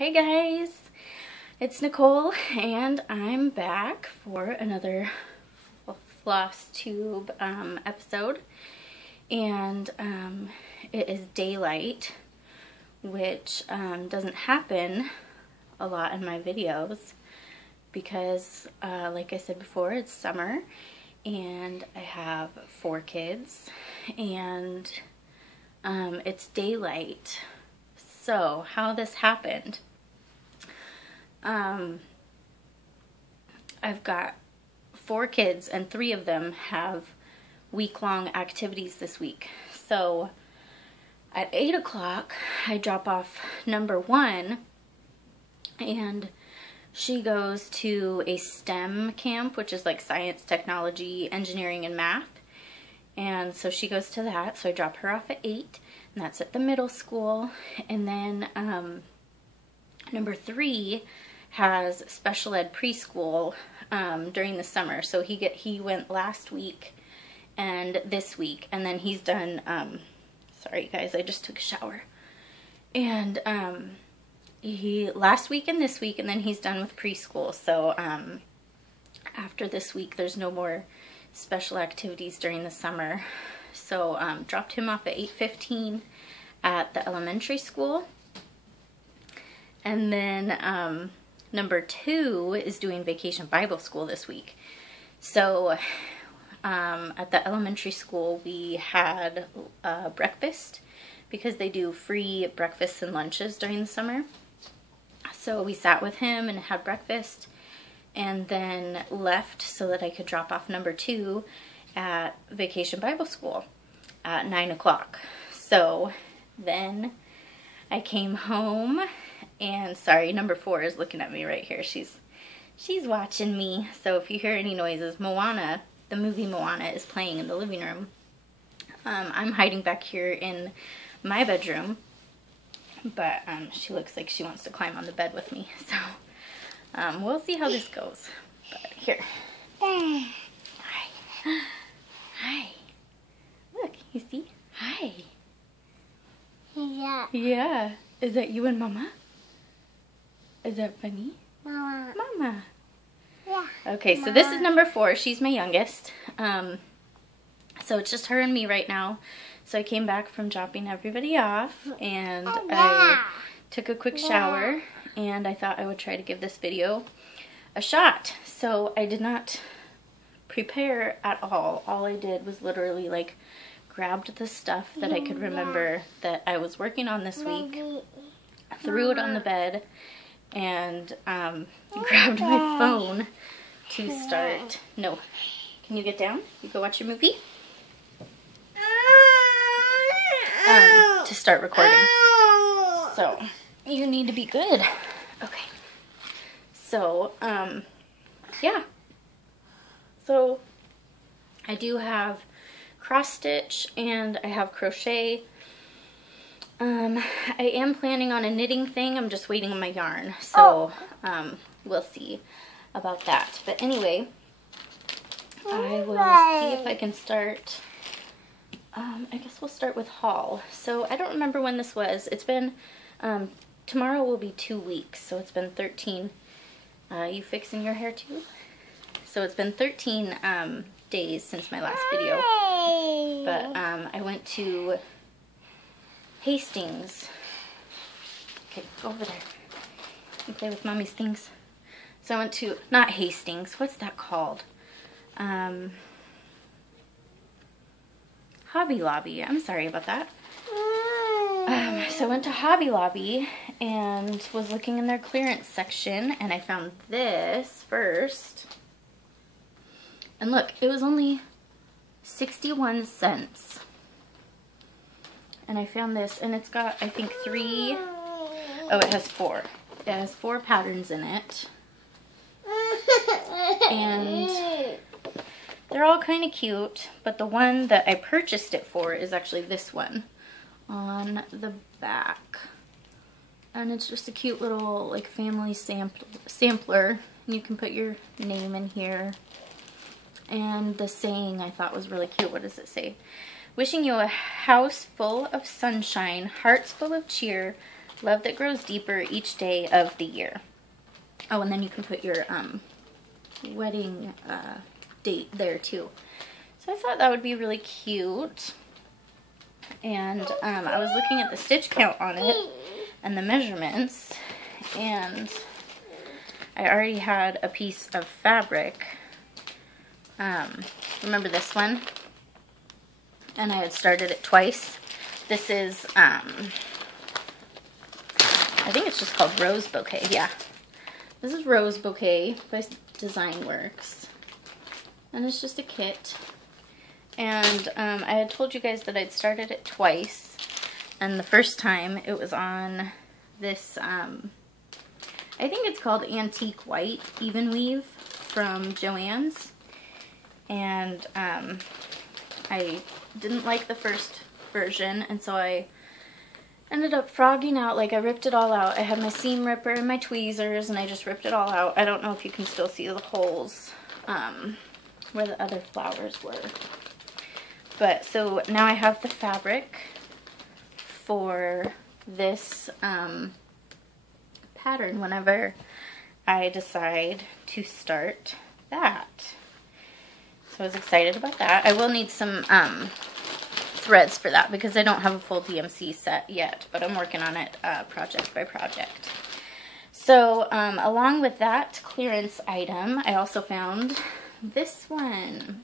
Hey guys, it's Nicole and I'm back for another Flosstube episode, and it is daylight, which doesn't happen a lot in my videos because like I said before, it's summer and I have 4 kids and it's daylight. So how this happened, I've got 4 kids and 3 of them have week-long activities this week. So at 8 o'clock I drop off number 1 and she goes to a STEM camp, which is like science, technology, engineering, and math. And so she goes to that, so I drop her off at 8, and that's at the middle school. And then number 3 has special ed preschool during the summer. So he went last week and this week, and then he's done, sorry guys, I just took a shower. And he last week and this week, and then he's done with preschool. So after this week there's no more special activities during the summer. So dropped him off at 8:15 at the elementary school. And then number 2 is doing vacation Bible school this week. So at the elementary school we had breakfast because they do free breakfasts and lunches during the summer. So we sat with him and had breakfast and then left so that I could drop off number 2 at vacation Bible school at 9 o'clock. So then I came home, and sorry, number 4 is looking at me right here. She's watching me. So if you hear any noises, Moana, the movie Moana, is playing in the living room. I'm hiding back here in my bedroom, but she looks like she wants to climb on the bed with me. So we'll see how this goes. But here. Hi. Hi. Look, you see? Hi. Yeah. Yeah. Is that you and Mama? Is that funny? Mama. Mama. Yeah. Okay, so Mama. this is number 4. She's my youngest. So it's just her and me right now. So I came back from dropping everybody off, and I took a quick shower, and I thought I would try to give this video a shot. So I did not prepare at all. All I did was literally like grabbed the stuff that I could remember that I was working on this week, threw it on the bed, and grabbed my phone to start. No. Can you get down? You go watch your movie? To start recording. So you need to be good. Okay. So yeah. So I do have cross stitch and I have crochet. I am planning on a knitting thing. I'm just waiting on my yarn. So we'll see about that. But anyway, I will see if I can start. I guess we'll start with haul. So I don't remember when this was. It's been, tomorrow will be 2 weeks, so it's been 13. You fixing your hair too? So it's been 13 days since my last video. But I went to Hastings. Okay, go over there and play with Mommy's things. So I went to, not Hastings, what's that called? Hobby Lobby. I'm sorry about that. So I went to Hobby Lobby and was looking in their clearance section, and I found this first. And look, it was only 61 cents. And I found this, and it's got, I think, 3, oh, it has 4. It has 4 patterns in it. And they're all kind of cute, but the one that I purchased it for is actually this one on the back. And it's just a cute little like family sampler. And you can put your name in here. And the saying I thought was really cute. What does it say? Wishing you a house full of sunshine, hearts full of cheer, Love that grows deeper each day of the year. Oh, and then you can put your wedding date there too. So I thought that would be really cute. And I was looking at the stitch count on it and the measurements, and I already had a piece of fabric. Remember this one? And I had started it twice. This is, I think it's just called Rose Bouquet. Yeah. This is Rose Bouquet by Design Works. And it's just a kit. And I had told you guys that I'd started it twice. And the first time it was on this, I think it's called Antique White Even Weave from Joann's. And I didn't like the first version, and so I ended up frogging out. Like, I ripped it all out. I had my seam ripper and my tweezers, and I just ripped it all out. I don't know if you can still see the holes where the other flowers were. But so now I have the fabric for this pattern whenever I decide to start that. So I was excited about that. I will need some threads for that because I don't have a full DMC set yet, but I'm working on it project by project. So along with that clearance item, I also found this one.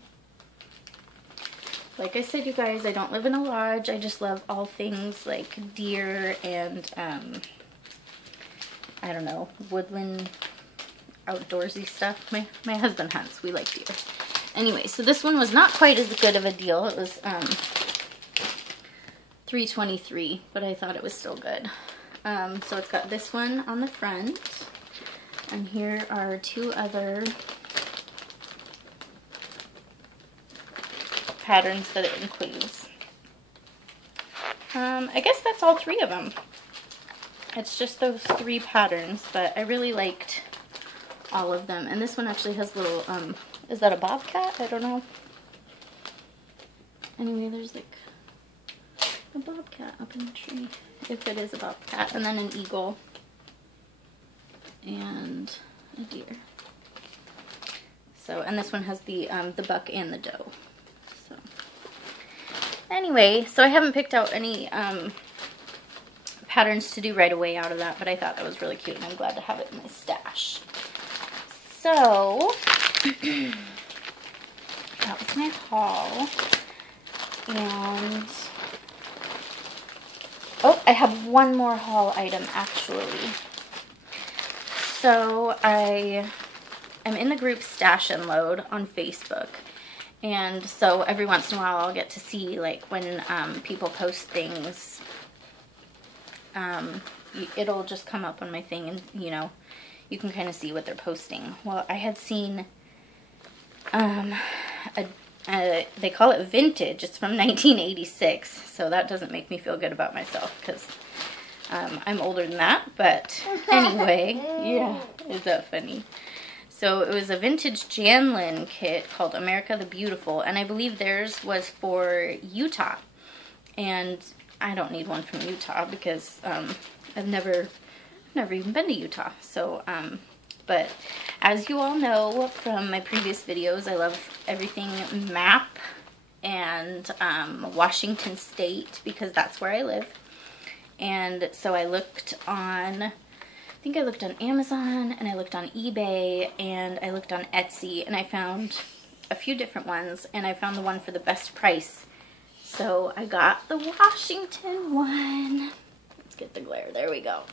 Like I said, you guys, I don't live in a lodge. I just love all things like deer and, I don't know, woodland, outdoorsy stuff. My husband hunts. We like deer. Anyway, so this one was not quite as good of a deal. It was $3.23, but I thought it was still good. So it's got this one on the front, and here are two other patterns that it includes. I guess that's all three of them. It's just those three patterns, but I really liked all of them. And this one actually has little, is that a bobcat? I don't know. Anyway, there's like a bobcat up in the tree, if it is a bobcat, and then an eagle and a deer. So, and this one has the buck and the doe. So, anyway, so I haven't picked out any patterns to do right away out of that, but I thought that was really cute, and I'm glad to have it in my stash. So, that was my haul. And, oh, I have one more haul item, actually. So, I am in the group Stash and Load on Facebook. And so, every once in a while, I'll get to see, like, when people post things. It'll just come up on my thing, and, you know, you can kind of see what they're posting. Well, I had seen, they call it vintage. It's from 1986, so that doesn't make me feel good about myself, because I'm older than that. But anyway, yeah, is that funny? So it was a vintage Janlin kit called America the Beautiful, and I believe theirs was for Utah. And I don't need one from Utah because I've never even been to Utah. So, but as you all know from my previous videos, I love everything map and Washington State because that's where I live. And so I looked on, I think I looked on Amazon, and I looked on eBay, and I looked on Etsy, and I found a few different ones, and I found the one for the best price. So I got the Washington one. Let's get the glare. There we go.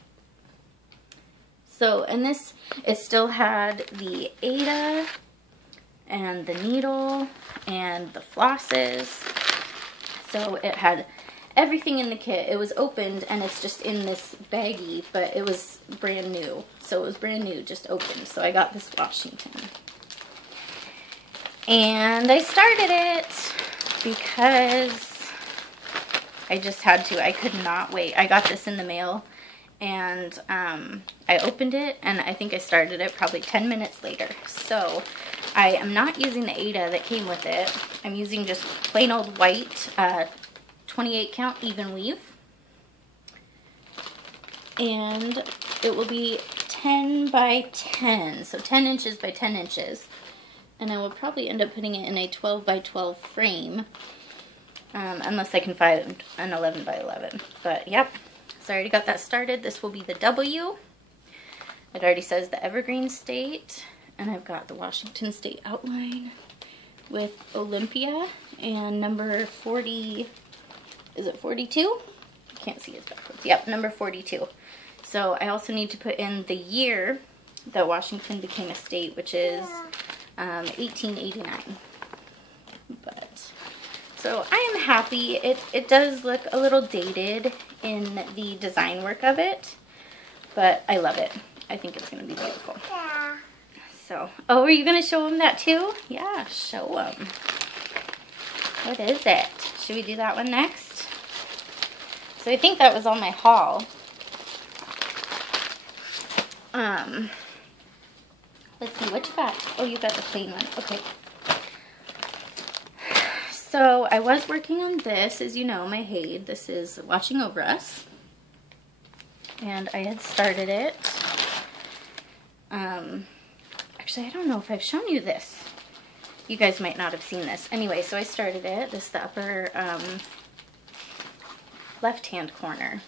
So, and this, it still had the Aida and the needle and the flosses. So it had everything in the kit. It was opened, and it's just in this baggie, but it was brand new. So it was brand new, just opened. So I got this Washington. And I started it because I just had to. I could not wait. I got this in the mail, and I opened it, and I think I started it probably 10 minutes later. So I am not using the Aida that came with it. I'm using just plain old white 28 count even weave. and it will be 10 by 10, so 10 inches by 10 inches. And I will probably end up putting it in a 12 by 12 frame, unless I can find an 11 by 11. But yep, so I already got that started. This will be the W. It already says the Evergreen State, and I've got the Washington State outline with Olympia and number 40, is it 42? I can't see it backwards. Yep, number 42. So I also need to put in the year that Washington became a state, which is 1889. But so I am happy. It does look a little dated in the design work of it, but I love it. I think it's going to be beautiful. Yeah. So, oh, are you going to show them that too? Yeah, show them. What is it? Should we do that one next? So I think that was all my haul. Let's see, what you got? Oh, you got the plain one. Okay. So I was working on this, as you know, my Haid. This is Watching Over Us. And I had started it. Actually, I don't know if I've shown you this. You guys might not have seen this. Anyway, so I started it. This is the upper left-hand corner.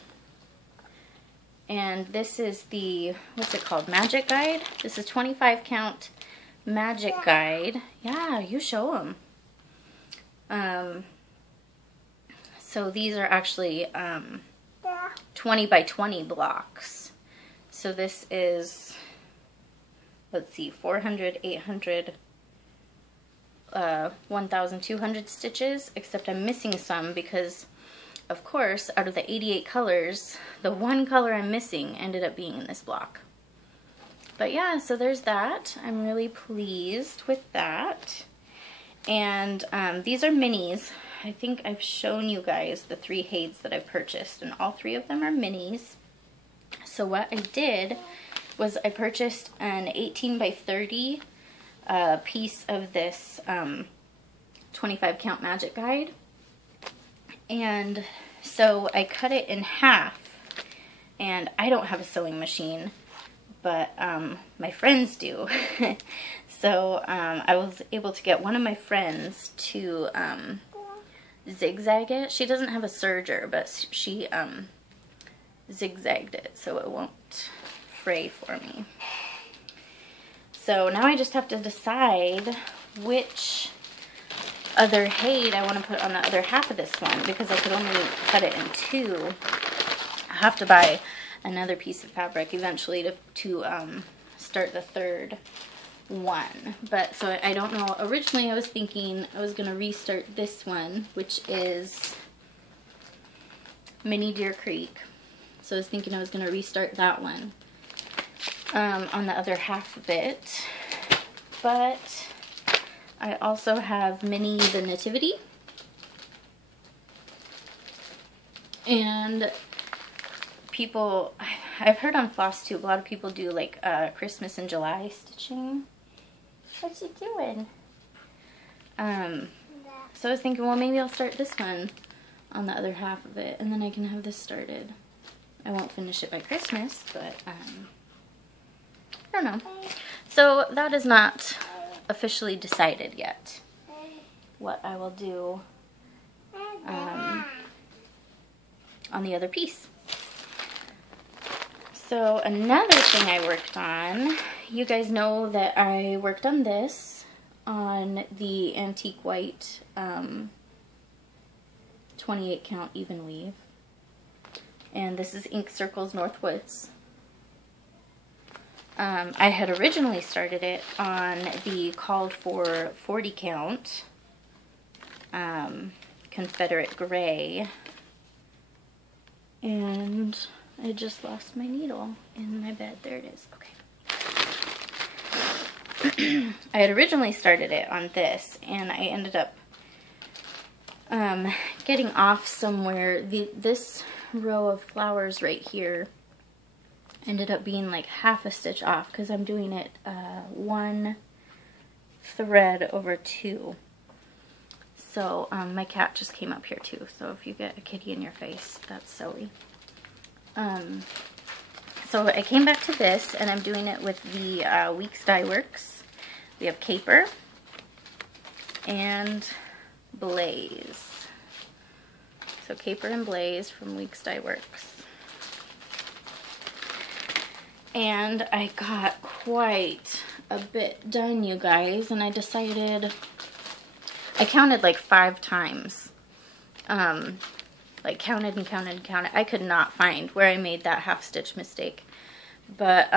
And this is the, what's it called, Magic Guide? This is 25 count Magic Guide. Yeah, you show them. So these are actually 20 by 20 blocks. So this is, let's see, 400, 800, 1,200 stitches, except I'm missing some because, of course, out of the 88 colors, the one color I'm missing ended up being in this block. But yeah, so there's that. I'm really pleased with that. And these are minis. I think I've shown you guys the 3 Haids that I've purchased, and all 3 of them are minis. So what I did was I purchased an 18 by 30 piece of this 25 count Magic Guide. And so I cut it in half, and I don't have a sewing machine, but my friends do. So I was able to get one of my friends to zigzag it. She doesn't have a serger, but she zigzagged it so it won't fray for me. So now I just have to decide which other Haid I want to put on the other half of this one, because I could only cut it in 2. I have to buy another piece of fabric eventually to start the 3rd one. But so I don't know. Originally I was thinking I was going to restart this one, which is Mini Deer Creek. So I was thinking I was going to restart that one on the other half of it. But I also have Minnie the Nativity, and people, I've heard on Flosstube, a lot of people do like Christmas in July stitching. What's she doing? So I was thinking, well, maybe I'll start this one on the other half of it, and then I can have this started. I won't finish it by Christmas, but I don't know. So that is not officially decided yet what I will do on the other piece. So another thing I worked on, you guys know that I worked on this on the antique white 28 count even weave, and this is Ink Circles Northwoods. I had originally started it on the called for 40 count Confederate Gray, and I just lost my needle in my bed. There it is. Okay. I had originally started it on this, and I ended up getting off somewhere. This row of flowers right here ended up being like half a stitch off because I'm doing it 1 thread over 2. So my cat just came up here too, so if you get a kitty in your face, that's silly. So I came back to this, and I'm doing it with the Weeks Dye Works. We have Caper and Blaze. So Caper and Blaze from Weeks Dye Works. And I got quite a bit done, you guys, and I decided, I counted like 5 times. Like counted and counted and counted. I could not find where I made that half stitch mistake. But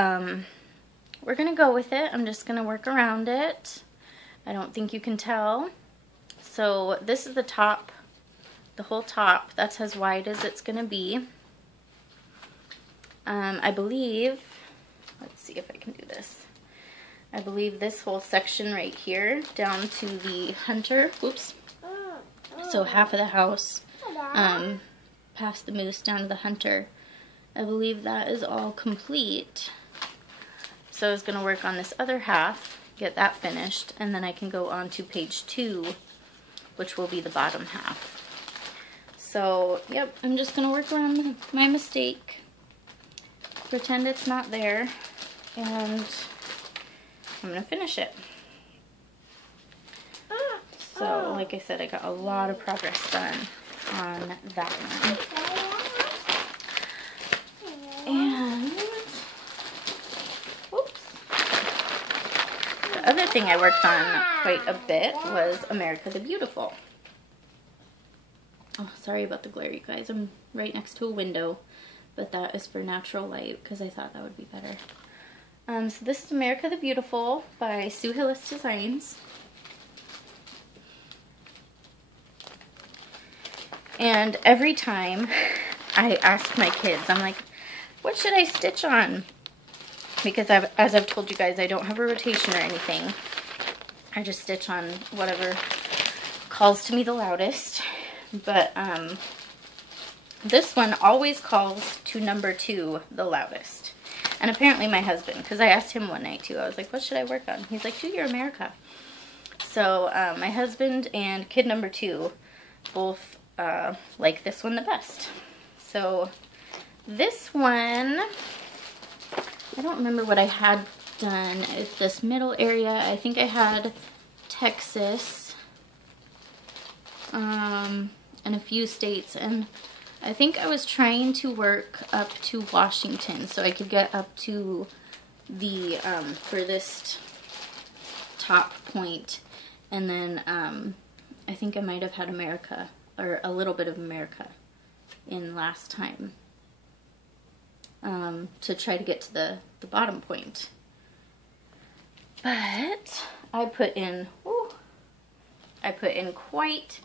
we're going to go with it. I'm just going to work around it. I don't think you can tell. So this is the top, the whole top. That's as wide as it's going to be. I believe, let's see if I can do this. I believe this whole section right here down to the hunter, whoops. So half of the house, past the moose down to the hunter. I believe that is all complete. So I was going to work on this other half, get that finished, and then I can go on to page 2, which will be the bottom half. So, yep, I'm just going to work around my mistake, pretend it's not there, and I'm going to finish it. So, like I said, I got a lot of progress done on that one. And, whoops. The other thing I worked on quite a bit was America the Beautiful. Oh, sorry about the glare, you guys. I'm right next to a window, but that is for natural light because I thought that would be better. So this is America the Beautiful by Sue Hillis Designs. And every time I ask my kids, I'm like, what should I stitch on? Because as I've told you guys, I don't have a rotation or anything. I just stitch on whatever calls to me the loudest. But this one always calls to number 2 the loudest. And apparently my husband, because I asked him one night too, I was like, what should I work on? He's like, do your America. So my husband and kid number 2 both like this one the best. So this one, I don't remember what I had done. It's this middle area. I think I had Texas and a few states, and I think I was trying to work up to Washington so I could get up to the furthest top point, and then I think I might have had America, or a little bit of America in last time, to try to get to the bottom point. But I put in quite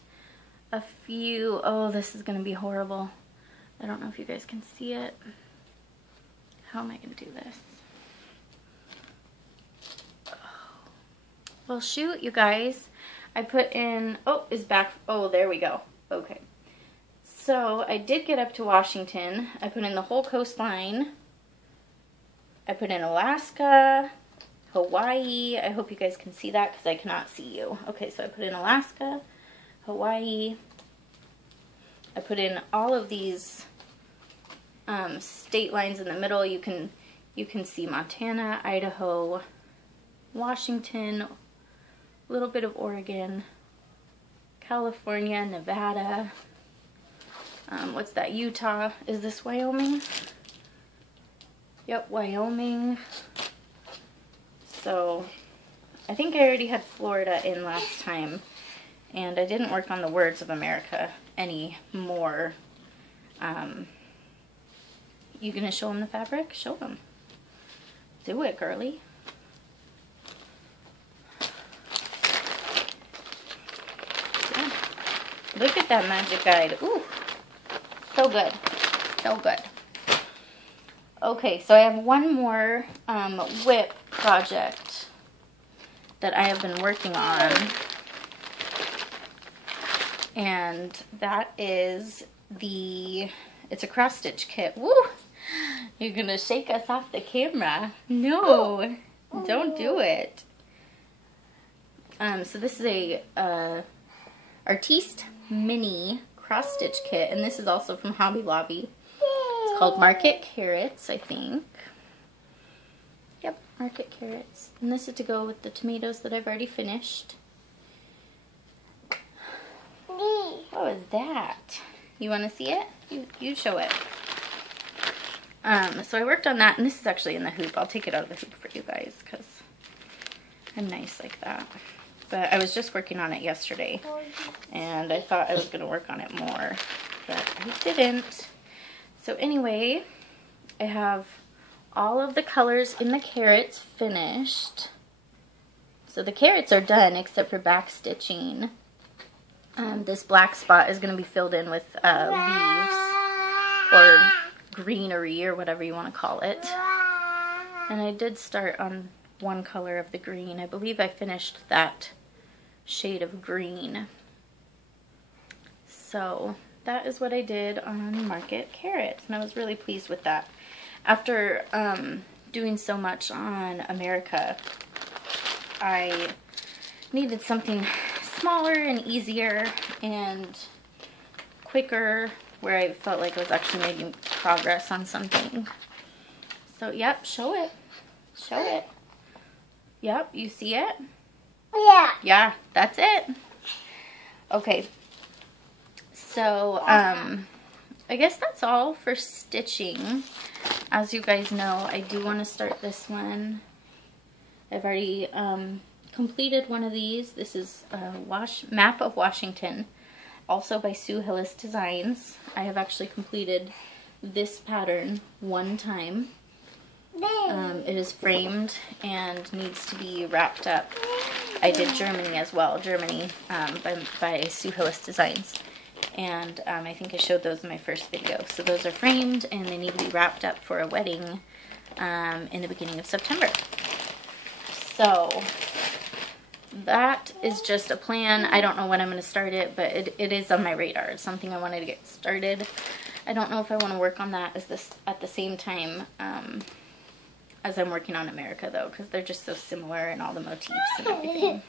a few. Oh, this is going to be horrible. I don't know if you guys can see it. How am I going to do this? Well, shoot, you guys. I put in, oh, is back, oh, there we go. Okay. So I did get up to Washington. I put in the whole coastline. I put in Alaska, Hawaii. I hope you guys can see that because I cannot see you. Okay, so I put in Alaska, Hawaii. I put in all of these state lines in the middle. You can see Montana, Idaho, Washington, a little bit of Oregon, California, Nevada. What's that? Utah. Is this Wyoming? Yep, Wyoming. So I think I already had Florida in last time, and I didn't work on the words of America anymore. You gonna show them the fabric? Show them. Do it, girly. Yeah. Look at that magic guide. Ooh, so good, so good. Okay, so I have one more whip project that I have been working on, and that is it's a cross stitch kit. Woo! You're gonna shake us off the camera. No, don't do it. So this is a Artiste Mini cross stitch kit, and this is also from Hobby Lobby. It's called Market Carrots, I think. market carrots. And this is to go with the tomatoes that I've already finished. What was that? You want to see it? You show it. So I worked on that, and this is actually in the hoop. I'll take it out of the hoop for you guys because I'm nice like that. But I was just working on it yesterday, and I thought I was going to work on it more, but I didn't. So anyway, I have all of the colors in the carrots finished. So the carrots are done except for back stitching. This black spot is going to be filled in with leaves or greenery or whatever you want to call it. And I did start on one color of the green. I believe I finished that shade of green. So that is what I did on market carrots, and I was really pleased with that. After doing so much on America, I needed something smaller and easier and quicker, where I felt like I was actually making progress on something. So yep, show it. Show it. Yep, you see it? Yeah. Yeah, that's it. Okay. So, I guess that's all for stitching. As you guys know, I do want to start this one. I've already completed one of these. This is Map of Washington, also by Sue Hillis Designs. I have actually completed this pattern one time. It is framed and needs to be wrapped up. I did Germany as well, Germany by Sue Hillis Designs. And I think I showed those in my first video. So those are framed and they need to be wrapped up for a wedding in the beginning of September. So that is just a plan. I don't know when I'm going to start it, but it is on my radar. It's something I wanted to get started. I don't know if I want to work on that at the same time as I'm working on America, though, because they're just so similar in all the motifs and everything.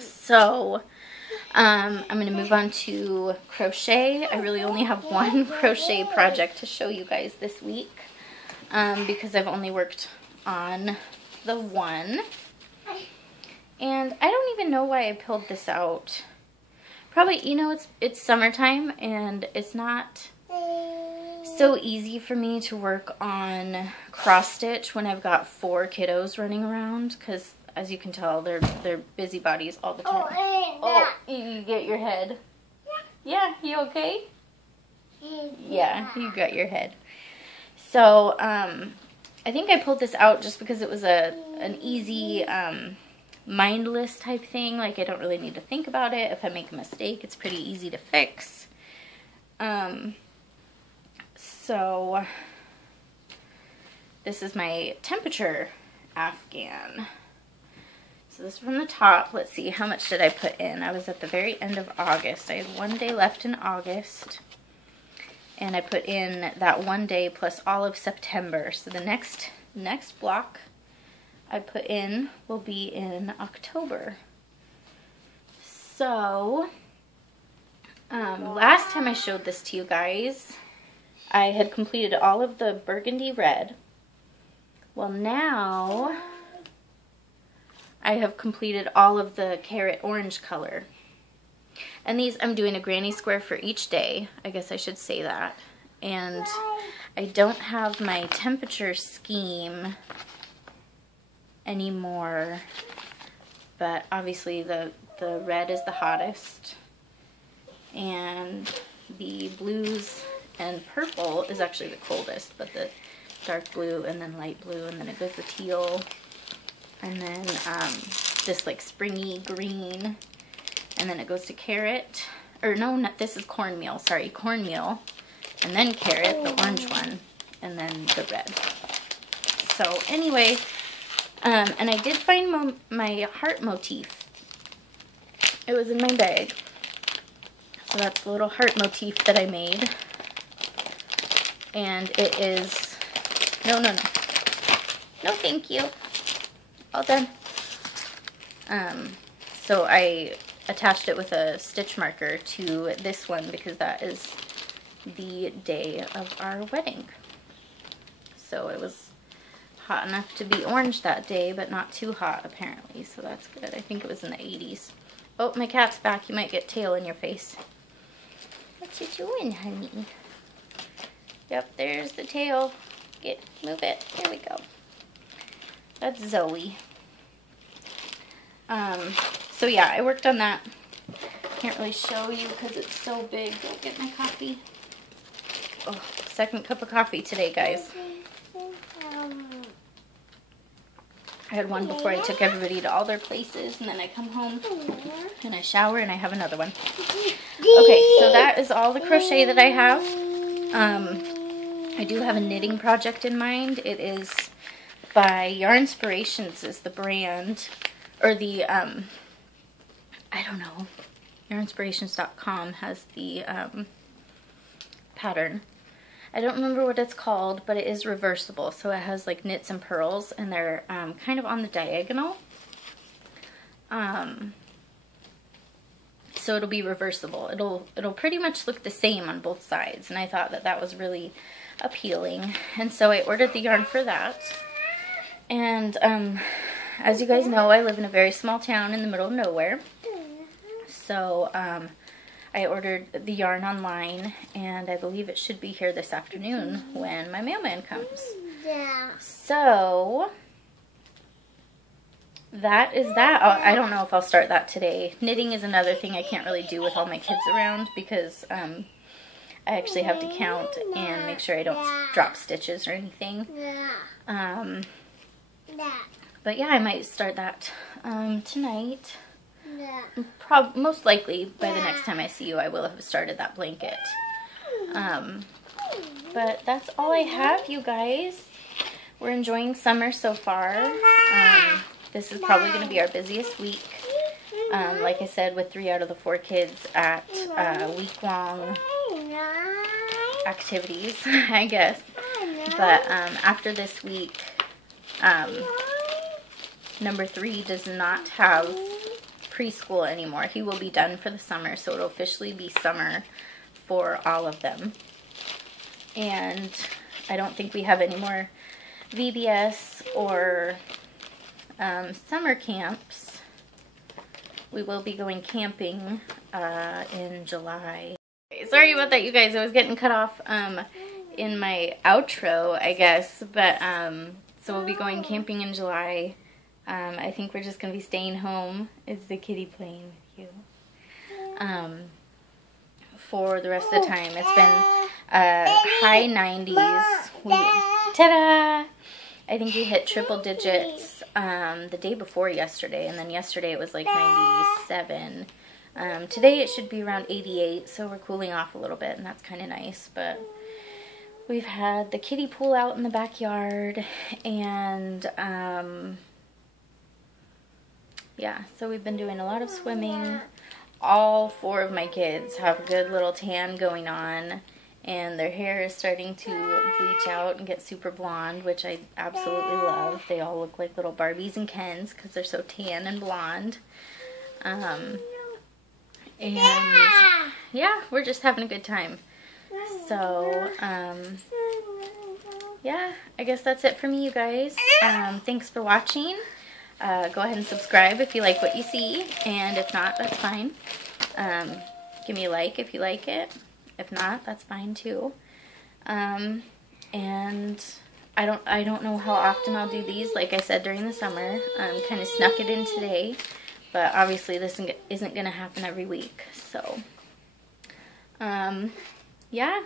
So I'm going to move on to crochet. I really only have one crochet project to show you guys this week because I've only worked on the one. And I don't even know why I pulled this out. Probably, you know, it's summertime and it's not so easy for me to work on cross stitch when I've got 4 kiddos running around, because as you can tell, they're busybodies all the time. Oh, you get your head. Yeah, you okay? Yeah, you got your head. So, I think I pulled this out just because it was an easy, mindless type thing. Like, I don't really need to think about it. If I make a mistake, it's pretty easy to fix. So this is my temperature afghan. So this is from the top. Let's see, how much did I put in? I was at the very end of August. I had 1 day left in August. And I put in that 1 day plus all of September. So the next block I put in will be in October. So, last time I showed this to you guys, I had completed all of the burgundy red. Well, now I have completed all of the carrot orange color. And these, I'm doing a granny square for each day. I guess I should say that. And I don't have my temperature scheme anymore, but obviously the red is the hottest, and the blues and purple is actually the coldest, but the dark blue and then light blue, and then it goes to teal, and then this like springy green, and then it goes to carrot, or no, not, this is cornmeal, sorry, cornmeal, and then carrot, the orange one, and then the red. So anyway, and I did find my heart motif. It was in my bag. So that's the little heart motif that I made. And it is, no, thank you. All done. So I attached it with a stitch marker to this one because that is the day of our wedding. So it was hot enough to be orange that day, but not too hot apparently, so that's good. I think it was in the 80s. Oh, my cat's back. You might get tail in your face. What you doing, honey? Yep, there's the tail. Move it. There we go. That's Zoe. So yeah, I worked on that. Can't really show you because it's so big. Go get my coffee. Oh, second cup of coffee today, guys. I had one before I took everybody to all their places, and then I come home and I shower and I have another one. Okay, so that is all the crochet that I have. I do have a knitting project in mind. It is by Yarnspirations is the brand, or the, I don't know, yarnspirations.com has the pattern. I don't remember what it's called, but it is reversible. So it has like knits and purls, and they're kind of on the diagonal. So it'll be reversible. It'll pretty much look the same on both sides, and I thought that that was really appealing. And so I ordered the yarn for that. And as you guys know, I live in a very small town in the middle of nowhere. So I ordered the yarn online, and I believe it should be here this afternoon when my mailman comes. Yeah. So that is that. I don't know if I'll start that today. Knitting is another thing I can't really do with all my kids around because I actually have to count and make sure I don't drop stitches or anything. But yeah, I might start that tonight. Most likely by the next time I see you, I will have started that blanket. But that's all I have, you guys. We're enjoying summer so far. This is probably going to be our busiest week. Like I said, with 3 out of the 4 kids at week-long activities, I guess. But after this week, number 3 does not have preschool anymore. He will be done for the summer, so it'll officially be summer for all of them. And I don't think we have any more VBS or summer camps. We will be going camping in July. Sorry about that, you guys. I was getting cut off in my outro, I guess. But so we'll be going camping in July. I think we're just going to be staying home. Is the kitty playing with you? For the rest of the time. It's been high 90s. Ta-da! I think we hit triple digits the day before yesterday, and then yesterday it was like 97. Today it should be around 88, so we're cooling off a little bit, and that's kind of nice. But we've had the kiddie pool out in the backyard, and yeah, so we've been doing a lot of swimming. All 4 of my kids have a good little tan going on, and their hair is starting to bleach out and get super blonde, which I absolutely love. They all look like little Barbies and Kens because they're so tan and blonde. And yeah, we're just having a good time. So yeah, I guess that's it for me, you guys. Thanks for watching. Go ahead and subscribe if you like what you see, and if not, that's fine. Give me a like if you like it. If not, that's fine too. And I don't know how often I'll do these. Like I said, during the summer, kind of snuck it in today, but obviously this isn't gonna happen every week. So yeah,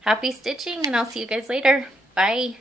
happy stitching, and I'll see you guys later. Bye.